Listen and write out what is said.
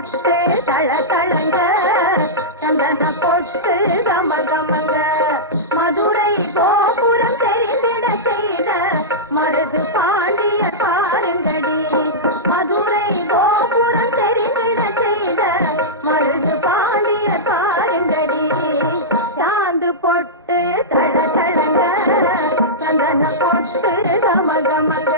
பொட்டு தள தளங்க சந்தன பொட்டு கம கமங்க மதுரை கோபுரம் தெரிந்திட செய்த மருது பாண்டிய பாருங்கடி மதுரை கோபுரம் தெரிந்திட செய்த மருது பாண்டிய பாருங்கடி சாந்து பொட்டு தள தளங்க சந்தன பொட்டு கம கமங்க